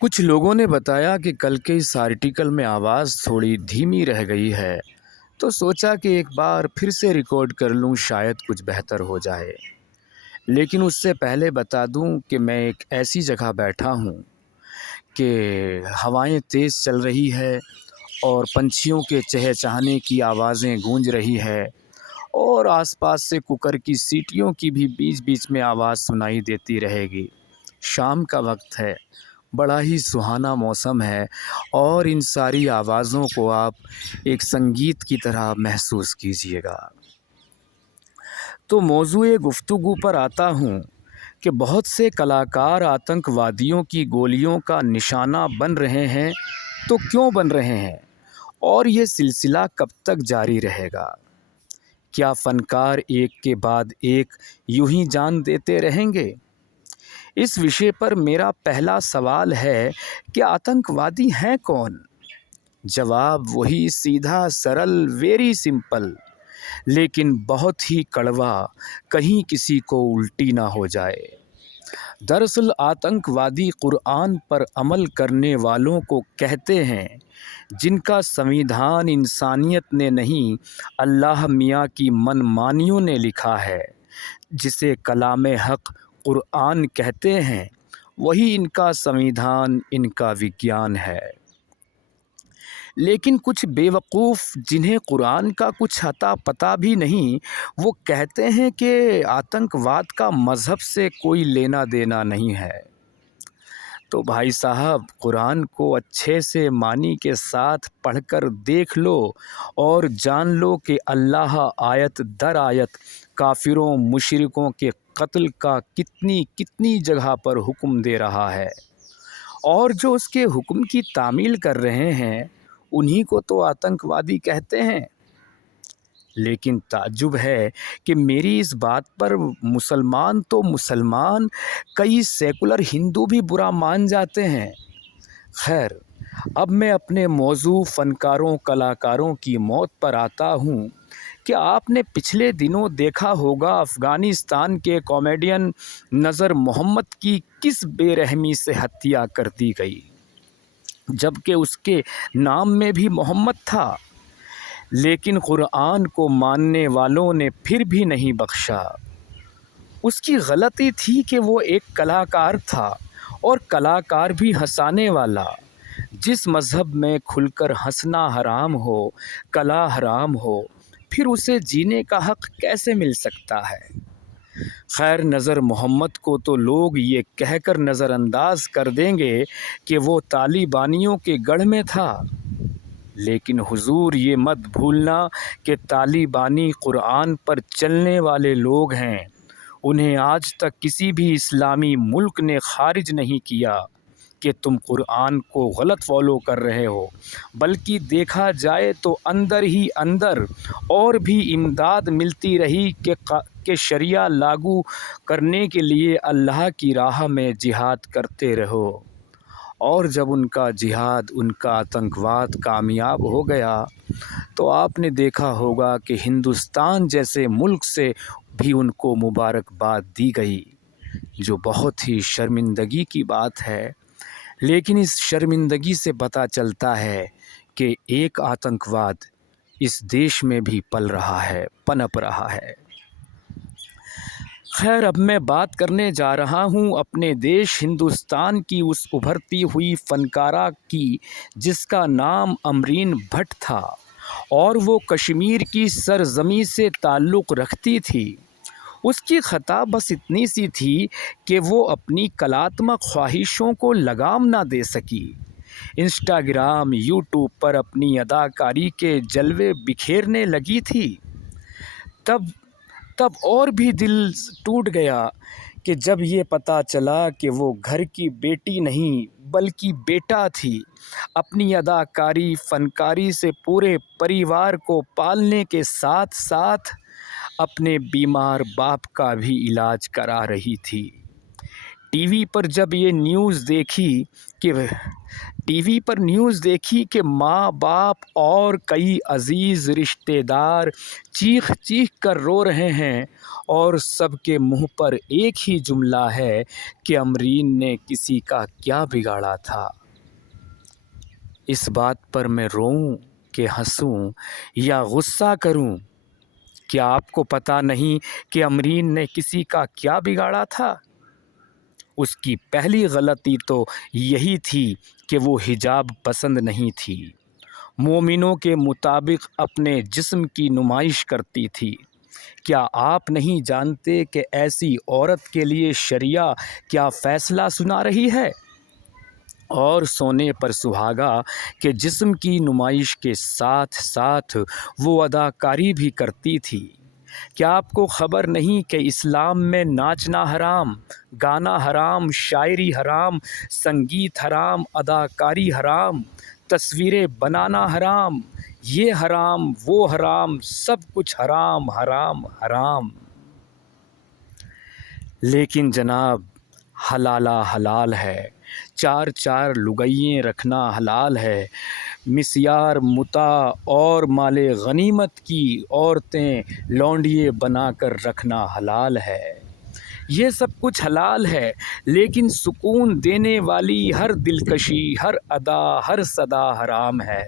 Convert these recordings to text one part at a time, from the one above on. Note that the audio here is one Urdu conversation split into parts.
کچھ لوگوں نے بتایا کہ کل کے اس آرٹیکل میں آواز تھوڑی دھیمی رہ گئی ہے، تو سوچا کہ ایک بار پھر سے ریکارڈ کر لوں، شاید کچھ بہتر ہو جائے۔ لیکن اس سے پہلے بتا دوں کہ میں ایک ایسی جگہ بیٹھا ہوں کہ ہوائیں تیز چل رہی ہے اور پنچھیوں کے چہچہانے کی آوازیں گونج رہی ہے، اور آس پاس سے کوکر کی سیٹیوں کی بھی بیچ بیچ میں آواز سنائی دیتی رہے گی۔ شام کا وقت ہے، بڑا ہی سہانا موسم ہے، اور ان ساری آوازوں کو آپ ایک سنگیت کی طرح محسوس کیجیے گا۔ تو موضوع گفتگو پر آتا ہوں کہ بہت سے کلاکار آتنک وادیوں کی گولیوں کا نشانہ بن رہے ہیں، تو کیوں بن رہے ہیں، اور یہ سلسلہ کب تک جاری رہے گا؟ کیا فنکار ایک کے بعد ایک یوں ہی جان دیتے رہیں گے؟ اس وشے پر میرا پہلا سوال ہے کہ آتنک وادی ہیں کون؟ جواب وہی سیدھا سرل، ویری سمپل، لیکن بہت ہی کڑوا، کہیں کسی کو الٹی نہ ہو جائے۔ دراصل آتنک وادی قرآن پر عمل کرنے والوں کو کہتے ہیں، جن کا سنویدھان انسانیت نے نہیں، اللہ میاں کی من مانیوں نے لکھا ہے۔ جسے کلام حق قرآن کہتے ہیں، وہی ان کا سنویدھان، ان کا وگیان ہے۔ لیکن کچھ بے وقوف، جنہیں قرآن کا کچھ اتا پتہ بھی نہیں، وہ کہتے ہیں کہ آتنک واد کا مذہب سے کوئی لینا دینا نہیں ہے۔ تو بھائی صاحب، قرآن کو اچھے سے معنی کے ساتھ پڑھ کر دیکھ لو اور جان لو کہ اللہ آیت در آیت کافروں، مشرکوں کے قتل کا کتنی کتنی جگہ پر حکم دے رہا ہے، اور جو اس کے حکم کی تعمیل کر رہے ہیں، انہی کو تو آتنک وادی کہتے ہیں۔ لیکن تعجب ہے کہ میری اس بات پر مسلمان تو مسلمان، کئی سیکولر ہندو بھی برا مان جاتے ہیں۔ خیر، اب میں اپنے موضوع فنکاروں، کلاکاروں کی موت پر آتا ہوں کہ آپ نے پچھلے دنوں دیکھا ہوگا افغانستان کے کامیڈین نذر محمد کی کس بے رحمی سے ہتیا کر دی گئی، جبکہ اس کے نام میں بھی محمد تھا۔ لیکن قرآن کو ماننے والوں نے پھر بھی نہیں بخشا۔ اس کی غلطی تھی کہ وہ ایک کلاکار تھا، اور کلاکار بھی ہنسانے والا۔ جس مذہب میں کھل کر ہنسنا حرام ہو، کلا حرام ہو، پھر اسے جینے کا حق کیسے مل سکتا ہے؟ خیر، نذر محمد کو تو لوگ یہ کہہ کر نظر انداز کر دیں گے کہ وہ طالبانیوں کے گڑھ میں تھا، لیکن حضور یہ مت بھولنا کہ طالبانی قرآن پر چلنے والے لوگ ہیں۔ انہیں آج تک کسی بھی اسلامی ملک نے خارج نہیں کیا کہ تم قرآن کو غلط فالو کر رہے ہو، بلکہ دیکھا جائے تو اندر ہی اندر اور بھی امداد ملتی رہی کہ شریعہ لاگو کرنے کے لیے اللہ کی راہ میں جہاد کرتے رہو۔ اور جب ان کا جہاد، ان کا آتنکواد کامیاب ہو گیا، تو آپ نے دیکھا ہوگا کہ ہندوستان جیسے ملک سے بھی ان کو مبارکباد دی گئی، جو بہت ہی شرمندگی کی بات ہے۔ لیکن اس شرمندگی سے پتہ چلتا ہے کہ ایک آتنکواد اس دیش میں بھی پل رہا ہے، پنپ رہا ہے۔ خیر، اب میں بات کرنے جا رہا ہوں اپنے دیش ہندوستان کی اس ابھرتی ہوئی فنکارہ کی، جس کا نام امرین بھٹ تھا، اور وہ کشمیر کی سرزمین سے تعلق رکھتی تھی۔ اس کی خطا بس اتنی سی تھی کہ وہ اپنی کلاتمک خواہشوں کو لگام نہ دے سکی۔ انسٹاگرام، یوٹیوب پر اپنی اداکاری کے جلوے بکھیرنے لگی تھی۔ تب اور بھی دل ٹوٹ گیا کہ جب یہ پتہ چلا کہ وہ گھر کی بیٹی نہیں بلکہ بیٹا تھی۔ اپنی اداکاری، فنکاری سے پورے پریوار کو پالنے کے ساتھ ساتھ اپنے بیمار باپ کا بھی علاج کرا رہی تھی۔ ٹی وی پر جب یہ نیوز دیکھی کہ ماں باپ اور کئی عزیز رشتہ دار چیخ چیخ کر رو رہے ہیں اور سب کے منہ پر ایک ہی جملہ ہے کہ امرین نے کسی کا کیا بگاڑا تھا، اس بات پر میں روؤں کہ ہنسوں یا غصہ کروں؟ کیا آپ کو پتہ نہیں کہ امرین نے کسی کا کیا بگاڑا تھا؟ اس کی پہلی غلطی تو یہی تھی کہ وہ حجاب پسند نہیں تھی، مومنوں کے مطابق اپنے جسم کی نمائش کرتی تھی۔ کیا آپ نہیں جانتے کہ ایسی عورت کے لیے شریعہ کیا فیصلہ سنا رہی ہے؟ اور سونے پر سہاگا کہ جسم کی نمائش کے ساتھ ساتھ وہ اداکاری بھی کرتی تھی۔ کیا آپ کو خبر نہیں کہ اسلام میں ناچنا حرام، گانا حرام، شاعری حرام، سنگیت حرام، اداکاری حرام، تصویریں بنانا حرام، یہ حرام وہ حرام، سب کچھ حرام حرام حرام۔ لیکن جناب حلالہ حلال ہے، چار چار لگائییں رکھنا حلال ہے، مسیار متاع اور مال غنیمت کی عورتیں لونڈیے بنا کر رکھنا حلال ہے، یہ سب کچھ حلال ہے، لیکن سکون دینے والی ہر دلکشی، ہر ادا، ہر صدا حرام ہے۔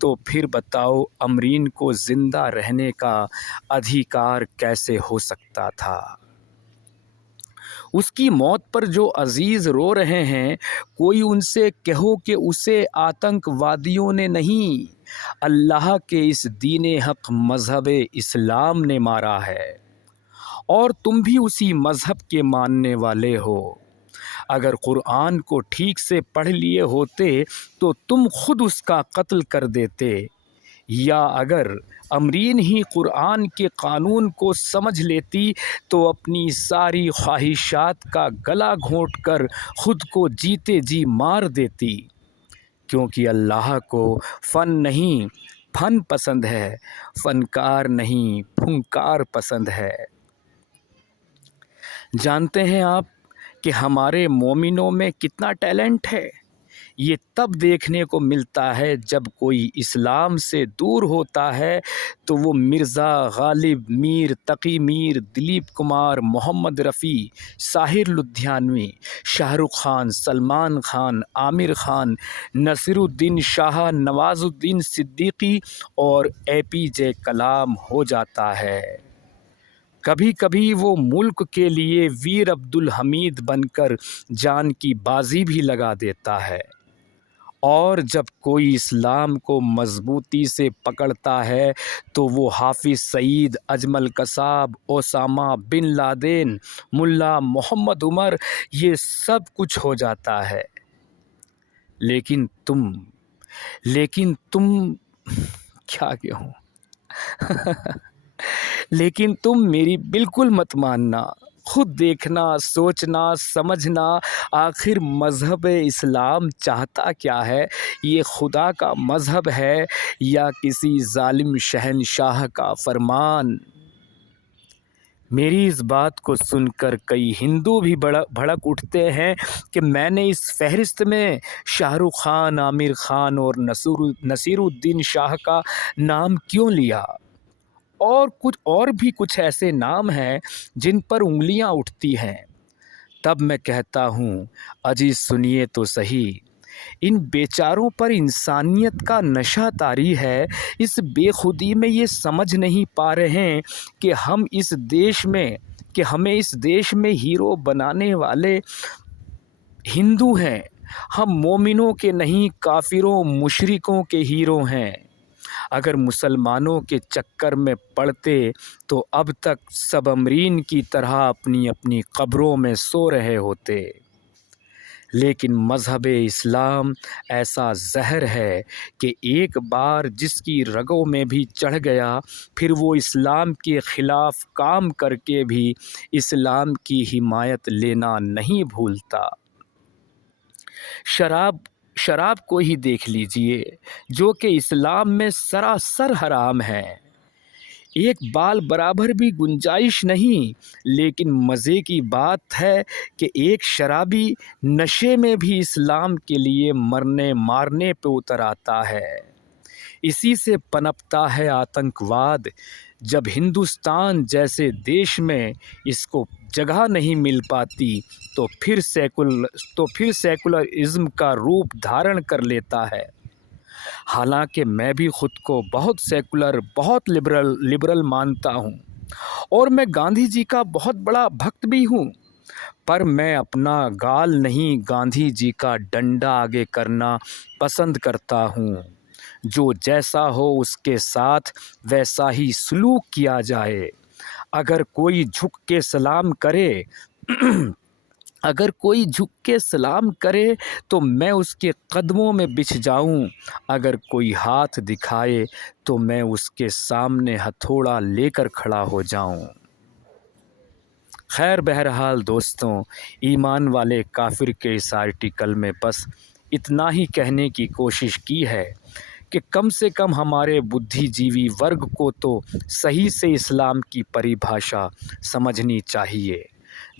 تو پھر بتاؤ امرین کو زندہ رہنے کا ادھیکار کیسے ہو سکتا تھا؟ اس کی موت پر جو عزیز رو رہے ہیں، کوئی ان سے کہو کہ اسے آتنک وادیوں نے نہیں، اللہ کے اس دین حق مذہب اسلام نے مارا ہے، اور تم بھی اسی مذہب کے ماننے والے ہو۔ اگر قرآن کو ٹھیک سے پڑھ لیے ہوتے تو تم خود اس کا قتل کر دیتے، یا اگر امرین ہی قرآن کے قانون کو سمجھ لیتی تو اپنی ساری خواہشات کا گلا گھونٹ کر خود کو جیتے جی مار دیتی، کیونکہ اللہ کو فن نہیں فن پسند ہے، فنکار نہیں پھنکار پسند ہے۔ جانتے ہیں آپ کہ ہمارے مومنوں میں کتنا ٹیلنٹ ہے؟ یہ تب دیکھنے کو ملتا ہے جب کوئی اسلام سے دور ہوتا ہے تو وہ مرزا غالب، میر تقی میر، دلیپ کمار، محمد رفیع، ساحر لدھیانوی، شاہ رخ خان، سلمان خان، عامر خان، نصیر الدین شاہ، نواز الدین صدیقی اور اے پی جے کلام ہو جاتا ہے۔ کبھی کبھی وہ ملک کے لیے ویر عبدالحمید بن کر جان کی بازی بھی لگا دیتا ہے، اور جب کوئی اسلام کو مضبوطی سے پکڑتا ہے تو وہ حافظ سعید، اجمل قصاب، اسامہ بن لادن، ملا محمد عمر، یہ سب کچھ ہو جاتا ہے۔ لیکن تم کیا کہوں لیکن تم میری بالکل مت ماننا، خود دیکھنا، سوچنا، سمجھنا، آخر مذہب اسلام چاہتا کیا ہے؟ یہ خدا کا مذہب ہے یا کسی ظالم شہنشاہ کا فرمان؟ میری اس بات کو سن کر کئی ہندو بھی بھڑک اٹھتے ہیں کہ میں نے اس فہرست میں شاہ رخ خان، عامر خان اور نصیر الدین شاہ کا نام کیوں لیا؟ اور بھی کچھ ایسے نام ہیں جن پر انگلیاں اٹھتی ہیں۔ تب میں کہتا ہوں اجی سنیے تو صحیح، ان بیچاروں پر انسانیت کا نشہ طاری ہے، اس بے خودی میں یہ سمجھ نہیں پا رہے کہ ہمیں اس دیش میں ہیرو بنانے والے ہندو ہیں، ہم مومنوں کے نہیں کافروں مشرکوں کے ہیرو ہیں۔ اگر مسلمانوں کے چکر میں پڑتے تو اب تک سب امرین کی طرح اپنی اپنی قبروں میں سو رہے ہوتے۔ لیکن مذہب اسلام ایسا زہر ہے کہ ایک بار جس کی رگوں میں بھی چڑھ گیا، پھر وہ اسلام کے خلاف کام کر کے بھی اسلام کی حمایت لینا نہیں بھولتا۔ شراب کو ہی دیکھ لیجئے، جو کہ اسلام میں سراسر حرام ہے۔ ایک بال برابر بھی گنجائش نہیں، لیکن مزے کی بات ہے کہ ایک شرابی نشے میں بھی اسلام کے لیے مرنے مارنے پہ اتر آتا ہے۔ اسی سے پنپتا ہے آتنک واد۔ جب ہندوستان جیسے دیش میں اس کو جگہ نہیں مل پاتی تو پھر سیکولرزم کا روپ دھارن کر لیتا ہے۔ حالانکہ میں بھی خود کو بہت سیکولر، بہت لبرل مانتا ہوں، اور میں گاندھی جی کا بہت بڑا بھکت بھی ہوں، پر میں اپنا گال نہیں، گاندھی جی کا ڈنڈا آگے کرنا پسند کرتا ہوں۔ جو جیسا ہو اس کے ساتھ ویسا ہی سلوک کیا جائے۔ اگر کوئی جھک کے سلام کرے تو میں اس کے قدموں میں بچھ جاؤں۔ اگر کوئی ہاتھ دکھائے تو میں اس کے سامنے ہتھوڑا لے کر کھڑا ہو جاؤں۔ خیر، بہرحال دوستوں، ایمان والے کافر کے اس آرٹیکل میں بس اتنا ہی کہنے کی کوشش کی ہے کہ کم سے کم ہمارے بدھی جیوی ورگ کو تو صحیح سے اسلام کی پریبھاشا سمجھنی چاہیے۔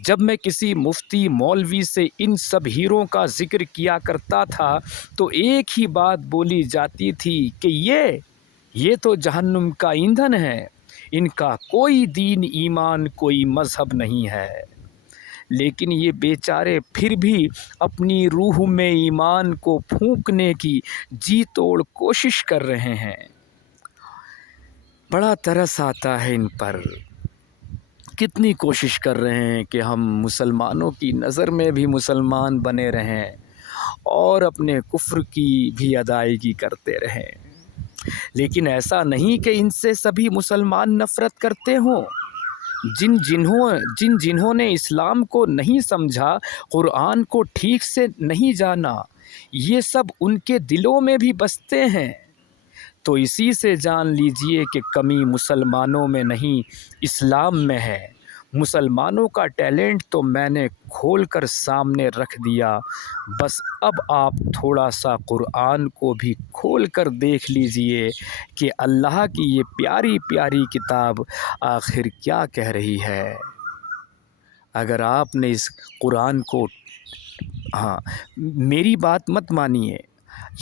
جب میں کسی مفتی مولوی سے ان سب ہیروں کا ذکر کیا کرتا تھا تو ایک ہی بات بولی جاتی تھی کہ یہ تو جہنم کا ایندھن ہے، ان کا کوئی دین ایمان، کوئی مذہب نہیں ہے۔ لیکن یہ بیچارے پھر بھی اپنی روح میں ایمان کو پھونکنے کی جی توڑ کوشش کر رہے ہیں۔ بڑا ترس آتا ہے ان پر۔ کتنی کوشش کر رہے ہیں کہ ہم مسلمانوں کی نظر میں بھی مسلمان بنے رہیں اور اپنے کفر کی بھی ادائیگی کرتے رہیں، لیکن ایسا نہیں کہ ان سے سبھی مسلمان نفرت کرتے ہوں۔ جنہوں نے اسلام کو نہیں سمجھا، قرآن کو ٹھیک سے نہیں جانا، یہ سب ان کے دلوں میں بھی بستے ہیں۔ تو اسی سے جان لیجئے کہ کمی مسلمانوں میں نہیں، اسلام میں ہے۔ مسلمانوں کا ٹیلنٹ تو میں نے کھول کر سامنے رکھ دیا، بس اب آپ تھوڑا سا قرآن کو بھی کھول کر دیکھ لیجئے کہ اللہ کی یہ پیاری پیاری کتاب آخر کیا کہہ رہی ہے۔ اگر آپ نے اس قرآن کو میری بات مت مانیے،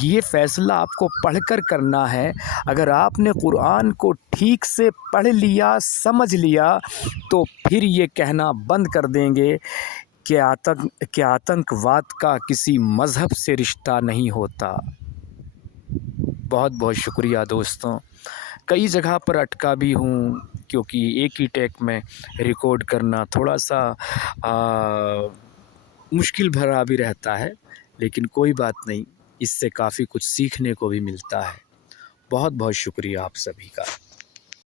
یہ فیصلہ آپ کو پڑھ کر کرنا ہے۔ اگر آپ نے قرآن کو ٹھیک سے پڑھ لیا، سمجھ لیا، تو پھر یہ کہنا بند کر دیں گے کہ آتنک واد کا کسی مذہب سے رشتہ نہیں ہوتا۔ بہت بہت شکریہ دوستوں۔ کئی جگہ پر اٹکا بھی ہوں کیونکہ ایک ہی ٹیک میں ریکارڈ کرنا تھوڑا سا مشکل بھرا بھی رہتا ہے، لیکن کوئی بات نہیں، اس سے کافی کچھ سیکھنے کو بھی ملتا ہے۔ بہت بہت شکریہ آپ سبھی کا۔